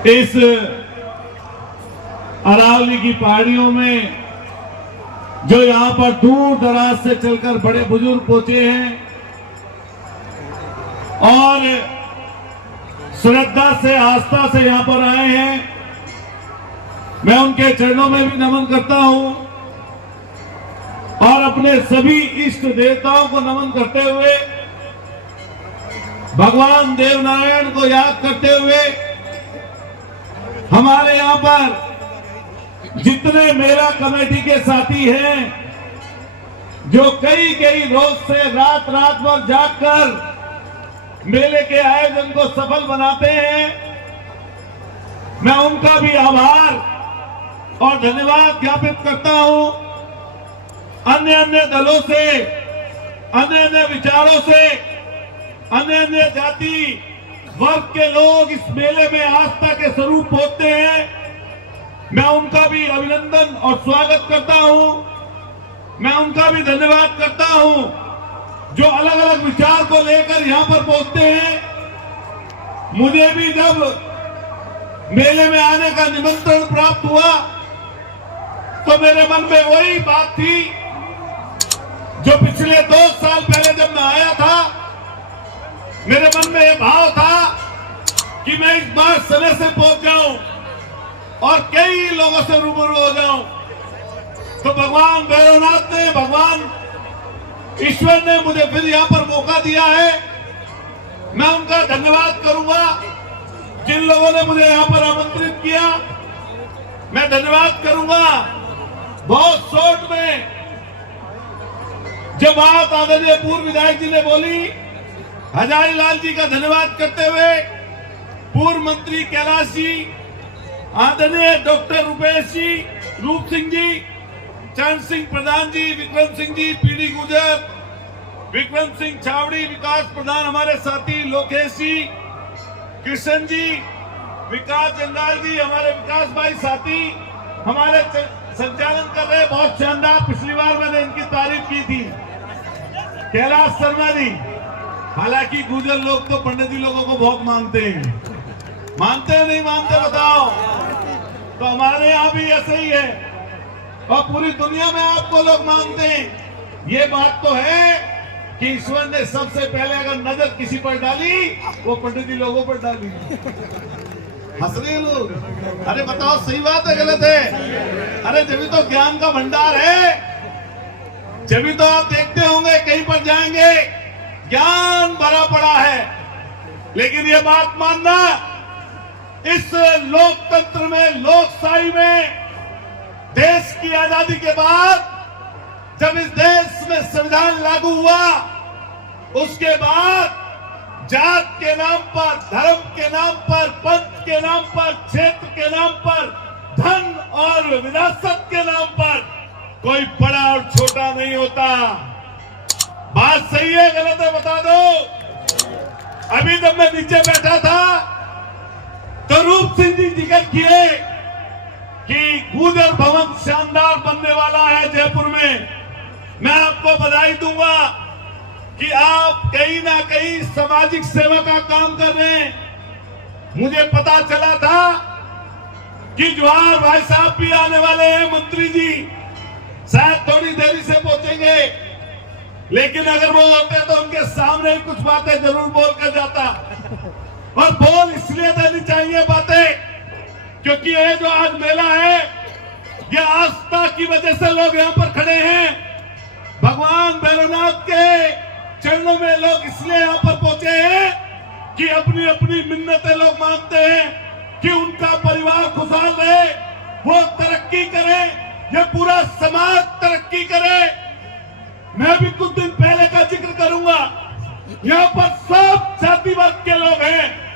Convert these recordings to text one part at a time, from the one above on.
इस अरावली की पहाड़ियों में जो यहां पर दूर दराज से चलकर बड़े बुजुर्ग पहुंचे हैं और श्रद्धा से आस्था से यहां पर आए हैं, मैं उनके चरणों में भी नमन करता हूं और अपने सभी इष्ट देवताओं को नमन करते हुए, भगवान देवनारायण को याद करते हुए, हमारे यहां पर जितने मेरा कमेटी के साथी हैं जो कई कई रोज से रात रात भर जागकर मेले के आयोजन को सफल बनाते हैं, मैं उनका भी आभार और धन्यवाद ज्ञापित करता हूं। अन्य अन्य दलों से, अन्य अन्य विचारों से, अन्य अन्य जाति वर्ग के लोग इस मेले में आस्था के स्वरूप होते हैं, मैं उनका भी अभिनंदन और स्वागत करता हूं। मैं उनका भी धन्यवाद करता हूं जो अलग अलग विचार को लेकर यहां पर पहुंचते हैं। मुझे भी जब मेले में आने का निमंत्रण प्राप्त हुआ तो मेरे मन में वही बात थी जो पिछले 2 साल पहले जब मैं आया था। मेरे मन में यह भाव था कि मैं इस बार समय से पहुंच जाऊं और कई लोगों से रूबरू हो जाऊं। तो भगवान भैरवनाथ ने, भगवान ईश्वर ने मुझे फिर यहां पर मौका दिया है। मैं उनका धन्यवाद करूंगा जिन लोगों ने मुझे यहां पर आमंत्रित किया। मैं धन्यवाद करूंगा बहुत शॉर्ट में जो बात आदरणीय पूर्व विधायक जी ने बोली, हजारी लाल जी का धन्यवाद करते हुए पूर्व मंत्री कैलाश जी, आदरणीय डॉक्टर रुपेश जी, रूप सिंह जी, चरण सिंह प्रधान जी, विक्रम सिंह जी, पीडी गुजर, विक्रम सिंह छावड़ी, विकास प्रधान हमारे साथी लोकेश जी, कृष्ण जी, विकास जंगाल जी, हमारे विकास भाई साथी हमारे संचालन कर रहे, बहुत शानदार। पिछली बार मैंने इनकी तारीफ की थी, कैलाश शर्मा जी। हालांकि गुजर लोग तो पंडित जी लोगों को बहुत मानते हैं, मानते हैं नहीं मानते बताओ? तो हमारे यहाँ भी ऐसे ही है और पूरी दुनिया में आपको लोग मानते हैं। ये बात तो है कि ईश्वर ने सबसे पहले अगर नजर किसी पर डाली वो पंडित जी लोगों पर डाली। हंस रहे लोग, अरे बताओ सही बात है गलत है? अरे जब तो ज्ञान का भंडार है, जब तो आप देखते होंगे कहीं पर जाएंगे ज्ञान भरा पड़ा है। लेकिन ये बात मानना, इस लोकतंत्र में, लोकशाही में, देश की आजादी के बाद जब इस देश में संविधान लागू हुआ, उसके बाद जात के नाम पर, धर्म के नाम पर, पंथ के नाम पर, क्षेत्र के नाम पर, धन और विरासत के नाम पर कोई बड़ा और छोटा नहीं होता। बात सही है गलत है बता दो? अभी जब मैं नीचे बैठा था तो रूप सिंह जी जिक्र किए कि गुजर भवन शानदार बनने वाला है जयपुर में। मैं आपको बधाई दूंगा कि आप कहीं ना कहीं सामाजिक सेवा का काम कर रहे हैं। मुझे पता चला था कि जवाहर भाई साहब भी आने वाले हैं, मंत्री जी शायद थोड़ी देरी से पहुंचेंगे, लेकिन अगर वो होते तो उनके सामने कुछ बातें जरूर बोल कर जाता। और बोल इसलिए देनी चाहिए बातें क्योंकि ये जो आज मेला है, ये आस्था की वजह से लोग यहाँ पर खड़े हैं। भगवान भैरवनाथ के चरणों में लोग इसलिए यहाँ पर पहुंचे हैं कि अपनी अपनी मिन्नतें लोग मानते हैं कि उनका परिवार खुशहाल रहे, वो तरक्की करे, ये पूरा समाज तरक्की करे। मैं भी कुछ दिन पहले का जिक्र करूंगा, यहाँ पर सब जाति वर्ग के लोग हैं,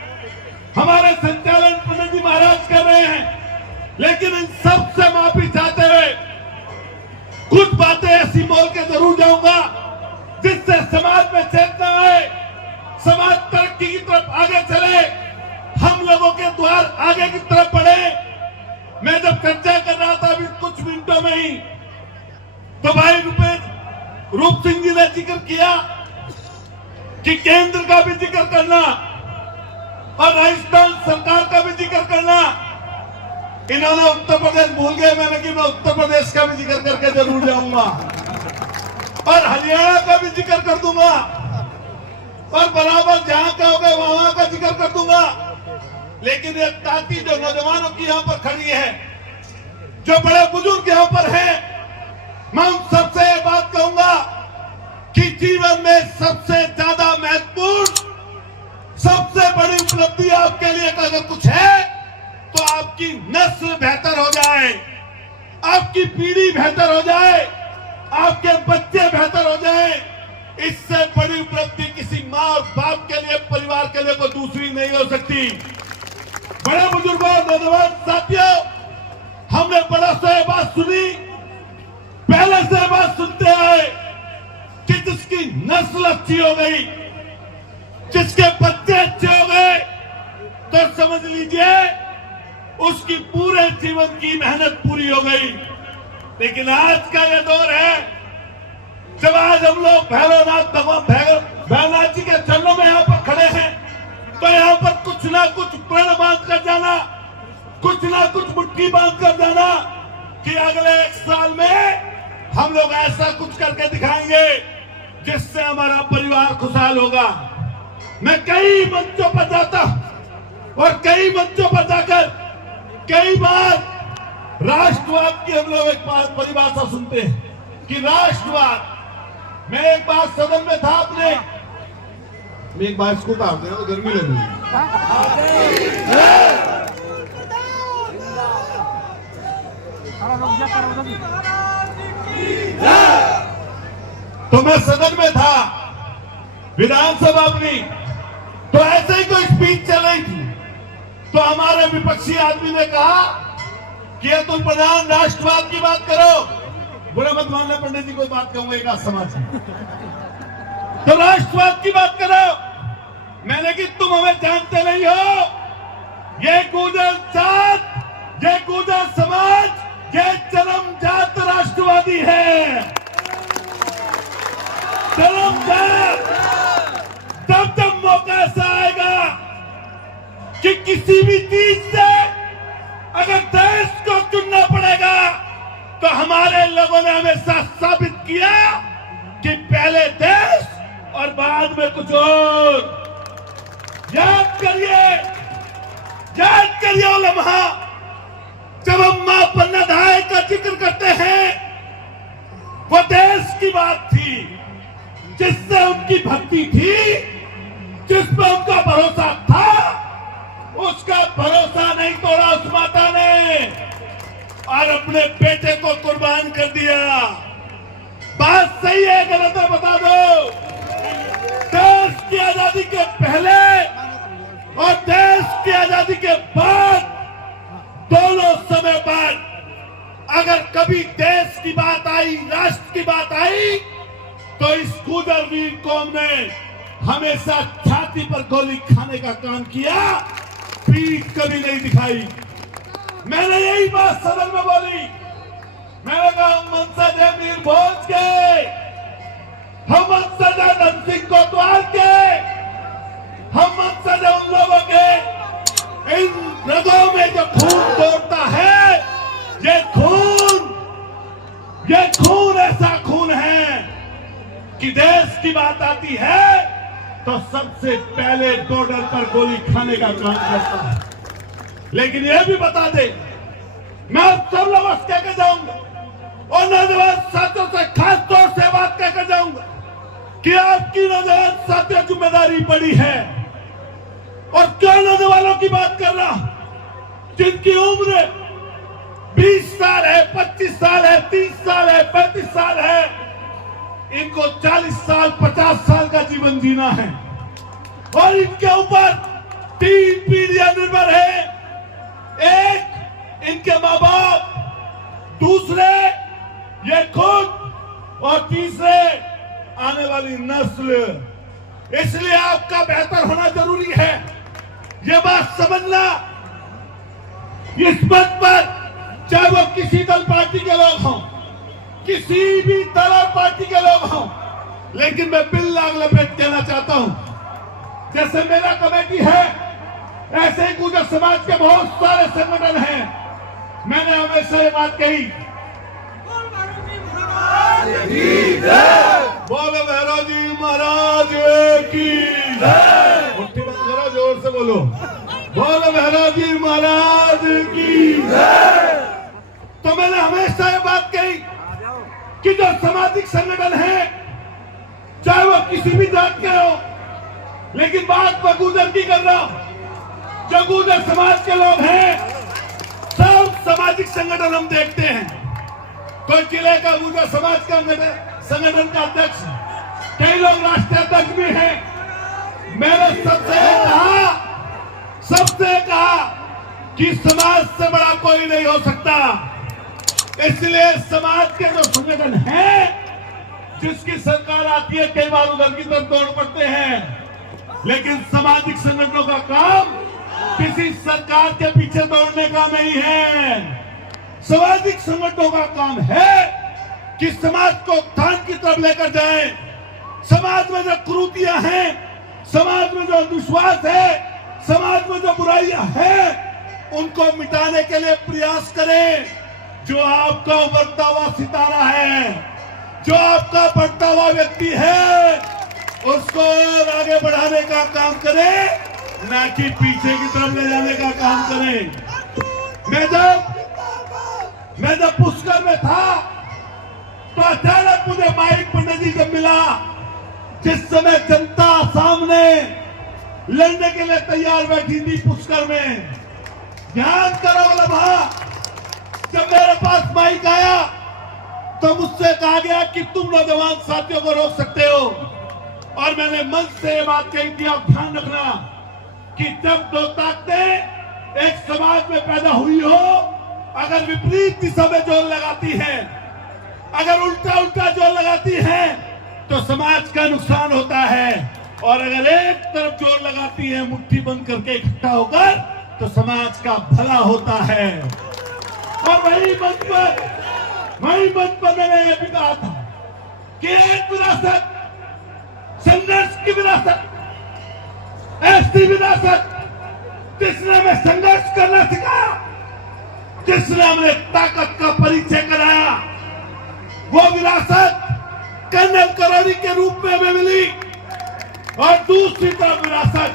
हमारे संचालन पंडित जी महाराज कर रहे हैं, लेकिन इन सब से माफी चाहते हुए कुछ बातें ऐसी बोल के जरूर जाऊंगा जिससे समाज में चेतना आए, समाज तरक्की की तरफ आगे चले, हम लोगों के द्वार आगे की तरफ बढ़े। मैं जब चर्चा कर रहा था अभी कुछ मिनटों में ही, तो भाई रूप सिंह जी ने जिक्र किया कि केंद्र का भी जिक्र करना। और राजस्थान सरकार का भी जिक्र करना। इन्होंने उत्तर प्रदेश भूल गए, मैंने कि मैं उत्तर प्रदेश का भी जिक्र करके जरूर जाऊंगा और हरियाणा का भी जिक्र कर दूंगा और बराबर जहां का होगा वहां का जिक्र कर दूंगा। लेकिन ये ताकि जो नौजवानों की यहाँ पर खड़ी है, जो बड़े बुजुर्ग यहाँ पर हैं, मैं उन सबसे ये बात कहूंगा कि जीवन में सबसे ज्यादा महत्वपूर्ण, सबसे बड़ी उपलब्धि आपके लिए अगर कुछ है तो आपकी नस्ल बेहतर हो जाए, आपकी पीढ़ी बेहतर हो जाए, आपके बच्चे बेहतर हो जाए। इससे बड़ी उपलब्धि किसी माँ और बाप के लिए, परिवार के लिए कोई दूसरी नहीं हो सकती। बड़े बुजुर्गों, नौजवान साथियों, हमने बड़ा से बात सुनी, पहले से बात सुनते आए कि जिसकी नस्ल अच्छी हो गई, जिसके बच्चे अच्छे हो गए, तो समझ लीजिए उसकी पूरे जीवन की मेहनत पूरी हो गई। लेकिन आज का ये दौर है जब आज हम लोग भैरवनाथ भैरवनाथ जी के चरणों में यहाँ पर खड़े हैं, तो यहाँ पर कुछ ना कुछ प्रण बांध कर जाना, कुछ ना कुछ मुट्ठी बांध कर जाना कि अगले 1 साल में हम लोग ऐसा कुछ करके दिखाएंगे जिससे हमारा परिवार खुशहाल होगा। मैं कई मंचों पर जाता हूं और कई मंचों पर जाकर कई बार राष्ट्रवाद की हम लोग एक परिभाषा सुनते हैं कि राष्ट्रवाद। मैं एक बार सदन में था, अपने मैं एक बार इसको काटते हैं, गर्मी लगी। तो मैं सदन में था, विधानसभा अपनी, तो ऐसे ही कोई स्पीच चल रही थी, तो हमारे विपक्षी आदमी ने कहा कि तुम प्रधान राष्ट्रवाद की बात करो। बुरा मत मानना पंडित जी, कोई बात कहूंगा एक समाज में, तो राष्ट्रवाद की बात करो। मैंने कि तुम हमें जानते नहीं हो, ये गुर्जर जात, ये गुर्जर समाज, ये जन्मजात राष्ट्रवादी है, जन्मजात। जब मौका ऐसा आएगा कि किसी भी चीज से अगर देश को चुनना पड़ेगा, तो हमारे लोगों ने हमेशा साबित किया कि पहले देश और बाद में कुछ और। याद करिए वो लम्हा जब हम मां पन्नाधाय का जिक्र करते हैं, वो देश की बात थी, जिससे उनकी भक्ति थी, जिस पर उनका भरोसा था, उसका भरोसा नहीं तोड़ा उस माता ने और अपने बेटे को कुर्बान कर दिया। बात सही है गलत है बता दो। देश की आजादी के पहले और देश की आजादी के बाद, दोनों समय बाद अगर कभी देश की बात आई, राष्ट्र की बात आई, तो इस गुर्जर वीर कौम ने हमेशा छाती पर गोली खाने का काम किया, पीठ कभी नहीं दिखाई। मैंने यही बात सदन में बोली। मैंने कहा हम वंशज है वीर भोज के, हम वंशज है धन सिंह कोतवाल के, हम वंशज है उन लोगों के। इन रगों में जो खून दौड़ता है, ये खून ऐसा खून है कि देश की बात आती है तो सबसे पहले बॉर्डर पर गोली खाने का काम करता है। लेकिन यह भी बता दे, मैं आप सब लोगों से कहकर जाऊंगा और नौजवान साथियों से खास तौर से बात कहकर जाऊंगा कि आपकी नौजवान साथियों की जिम्मेदारी बड़ी है। और क्या नौजवानों की बात कर रहा हूं, जिनकी उम्र 20 साल है, 25 साल है, 30 साल है, 35 साल है, इनको 40 साल 50 साल का जीवन जीना है और इनके ऊपर 3 पीढ़ियां निर्भर है। एक इनके माँ बाप, दूसरे ये खुद और तीसरे आने वाली नस्ल। इसलिए आपका बेहतर होना जरूरी है, ये बात समझना। इस पद पर चाहे वो किसी दल पार्टी के लोग हों, किसी भी दल और पार्टी के लोग हों, लेकिन मैं बिल लाग लपेट कहना चाहता हूं। जैसे मेरा कमेटी है, ऐसे ही गुर्जर समाज के बहुत सारे संगठन हैं। मैंने हमेशा ये बात कही, बोलो भैरव जी महाराज की जय। मुट्ठी बंद करो, जोर से बोलो, बोलो भैरव जी महाराज की जय। तो मैंने हमेशा ये बात कही कि जो सामाजिक संगठन है, चाहे वो किसी भी जात के हो, लेकिन बात मैं गुर्जर की कर रहा हूं, जो गुर्जर समाज के लोग हैं, सब सामाजिक संगठन हम देखते हैं। कोई जिले का गुर्जर समाज का संगठन का अध्यक्ष, कई लोग राष्ट्रीय अध्यक्ष भी हैं। मैंने सबसे कहा कि समाज से बड़ा कोई नहीं हो सकता। इसलिए समाज के जो संगठन हैं, जिसकी सरकार आती है, कई बार उधर की तरफ दौड़ पड़ते हैं, लेकिन सामाजिक संगठनों का काम किसी सरकार के पीछे दौड़ने का नहीं है। सामाजिक संगठनों का काम है कि समाज को उत्थान की तरफ लेकर जाए। समाज में जो कुरीतियां हैं, समाज में जो दुष्वास है, समाज में जो बुराइयां हैं, उनको मिटाने के लिए प्रयास करें। जो आपका उभरता हुआ सितारा है, जो आपका बढ़ता हुआ व्यक्ति है, उसको आगे बढ़ाने का काम करें, ना कि पीछे की तरफ ले जाने का काम करें। मैं जब पुष्कर में था, तो अचानक मुझे माइक पंडित जी जब मिला, जिस समय जनता सामने लड़ने के लिए तैयार बैठी थी पुष्कर में, ध्यान करो लम्हा, जब मेरे पास माइक आया तो मुझसे कहा गया कि तुम नौजवान साथियों को रोक सकते हो। और मैंने मंच से ये बात कही थी, आप ध्यान रखना कि जब दो ताकतें एक समाज में पैदा हुई हो, अगर विपरीत दिशा में जोर लगाती है, अगर उल्टा उल्टा जोर लगाती है, तो समाज का नुकसान होता है। और अगर एक तरफ जोर लगाती है, मुट्ठी बंद करके इकट्ठा होकर, तो समाज का भला होता है। और वही मंच पर मैंने ये भी कहा था कि एक विरासत, संघर्ष की विरासत, ऐसी विरासत जिसने हमें संघर्ष करना सिखाया, जिसने हमें ताकत का परिचय कराया, वो विरासत कर्नल करोड़ी के रूप में हमें मिली। और दूसरी तरफ विरासत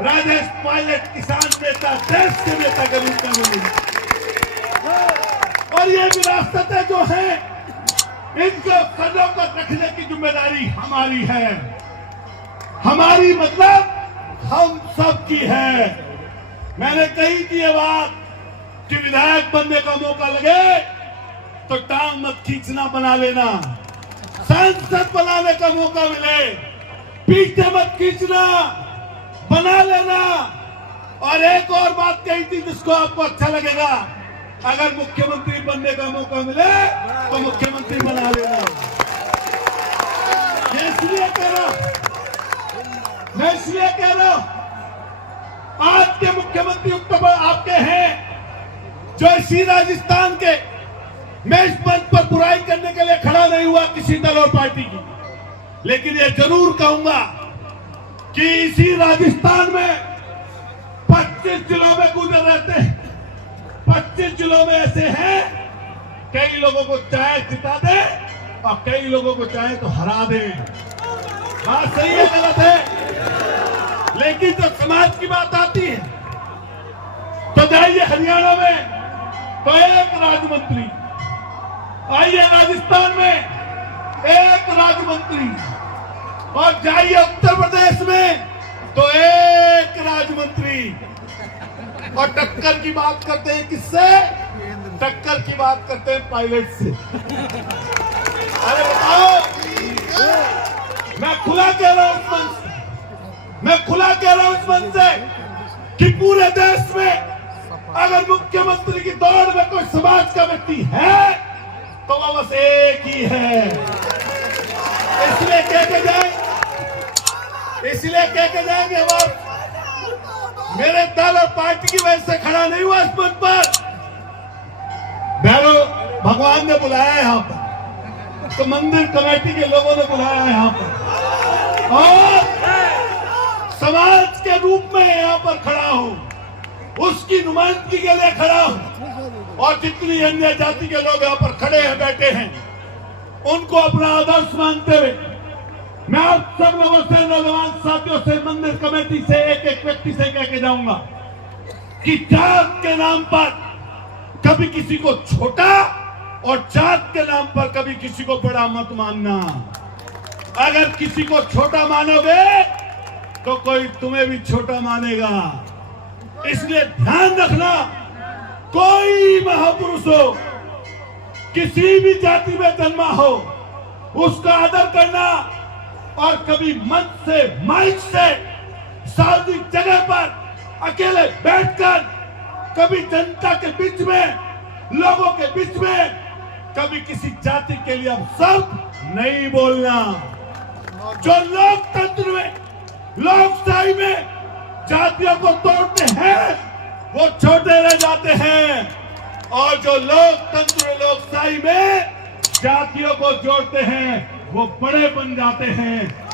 राजेश पायलट, किसान नेता, देश के नेता के रूप में मिली। और ये विरासतें जो है, इनको सजों को रखने की जिम्मेदारी हमारी है। हमारी मतलब हम सब की है। मैंने कही थी ये बात कि विधायक बनने का मौका लगे तो टांग मत खींचना, बना लेना। सांसद बनाने का मौका मिले, पीछे मत खींचना, बना लेना। और एक और बात कही थी जिसको आपको अच्छा लगेगा, अगर मुख्यमंत्री बनने का मौका मिले तो मुख्यमंत्री बना लेना। मैं इसलिए कह रहा हूं, आज के मुख्यमंत्री उत्तर आपके हैं, जो इसी राजस्थान के, मैं इस मंच पर बुराई करने के लिए खड़ा नहीं हुआ किसी दल और पार्टी की, लेकिन ये जरूर कहूंगा कि इसी राजस्थान में 25 जिलों में गुर्जर रहते हैं। 25 जिलों में ऐसे हैं, कई लोगों को चाहे जिता दे और कई लोगों को चाहे तो हरा दे। बात सही है गलत है? लेकिन जब समाज की बात आती है तो जाइए हरियाणा में तो एक राज्य मंत्री, आइए राजस्थान में एक राज्य मंत्री, और जाइए उत्तर प्रदेश में तो एक राज्य मंत्री। और टक्कर की बात करते हैं किससे? टक्कर की बात करते हैं पायलट से। अरे बताओ, मैं खुला कह रहा हूं इस मंच से कि पूरे देश में अगर मुख्यमंत्री की दौड़ में कोई समाज का व्यक्ति है तो वह बस एक ही है। इसलिए कह के जाएंगे वो मेरे दल और पार्टी की वजह से खड़ा नहीं हुआ इस मंच पर। भगवान ने बुलाया है यहाँ पर, तो मंदिर कमेटी के लोगों ने बुलाया है यहाँ पर, और समाज के रूप में यहाँ पर खड़ा हूँ, उसकी नुमाइंदगी के लिए खड़ा हूँ। और जितनी अन्य जाति के लोग यहाँ पर खड़े हैं, बैठे हैं, उनको अपना आदर्श मानते हुए मैं आप सब लोगों से, नौजवान साथियों से, मंदिर कमेटी से, एक एक व्यक्ति से कह के जाऊंगा कि जात के नाम पर कभी किसी को छोटा और जात के नाम पर कभी किसी को बड़ा मत मानना। अगर किसी को छोटा मानोगे तो कोई तुम्हें भी छोटा मानेगा। इसलिए ध्यान रखना, कोई महापुरुष हो, किसी भी जाति में जन्मा हो, उसका आदर करना और कभी मंच से, माइक से, सार्वजनिक जगह पर अकेले बैठकर कभी जनता के बीच में, लोगों के बीच में कभी किसी जाति के लिए अपशब्द नहीं बोलना। जो लोकतंत्र में, लोकशाही में जातियों को तोड़ते हैं वो छोटे रह जाते हैं, और जो लोकतंत्र, लोकशाही में जातियों को जोड़ते हैं वो बड़े बन जाते हैं।